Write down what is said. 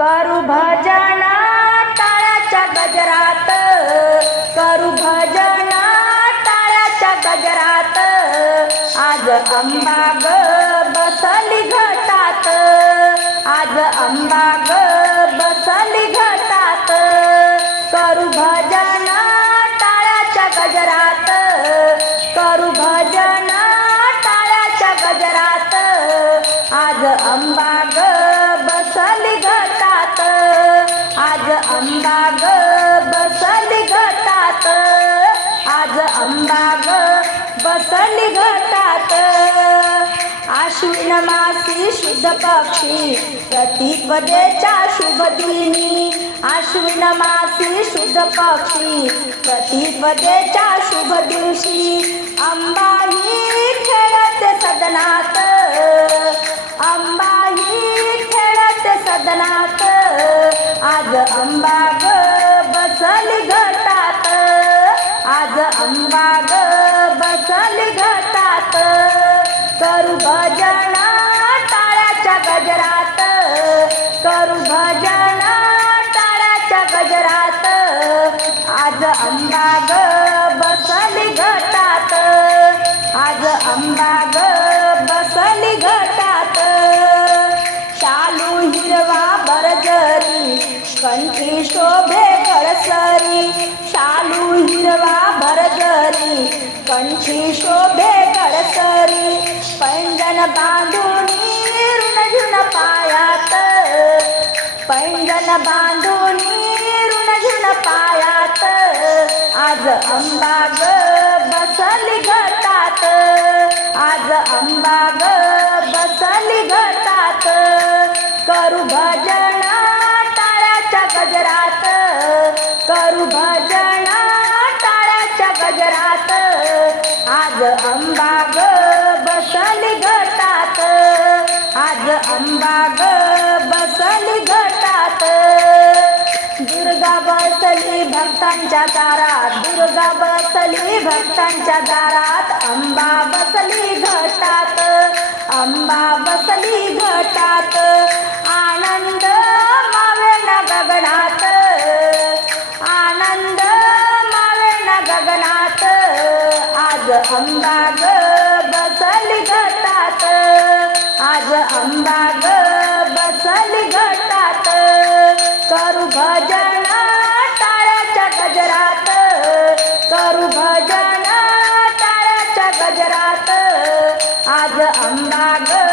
करू भजन टाळ्याच्या गजरात. करू भजन टाळ्याच्या गजरात. आज अंबाग बसली घटात. आज अंबा ग बसली घटात. करू भजन टाळ्याच्या गजरात. करू भजन टाळ्याच्या गजरात. आज अंबा आश्विन मासी शुद्ध पक्षी प्रतिपदेच्या शुभ दिनी आश्विन मासी शुद्ध पक्षी प्रतिपदेच्या शुभ दिवशी. अंबाही खेळते सदनात अंबाही खेळते सदनात. आज अंबा ग बसली घटात आज अंबा ग करू भजन ताळ्याच्या गजरात. करू भजन ताळ्याच्या गजरात. आज अंबाग बसली घटात. आज अंबा ग बसली घटात. शालू हिरवा बरजरी कंठी शोभे कळसरी. शालू हिरवा भरजरी कंठी शोभे कळसरी. पैंजन बांधून ऋणझुन पायात. पैंजन बांधून ऋणझुन पायात. आज अंबा ग बसली घटात आज अंबा ग बसली घटात करू भजन टाळ्याच्या गजरात. करू भजन टाळ्याच्या गजरात. आज अंबा ग बसली भक्तांच्या दारात दुर्गा बसली भक्तांच्या दारात अंबा बसली घटात अंबा बसली घटात आनंद मावेना गगनात आनंद मावेना गगनात आज अंबा ग भजन ताराच्या गजरात. आज अंबा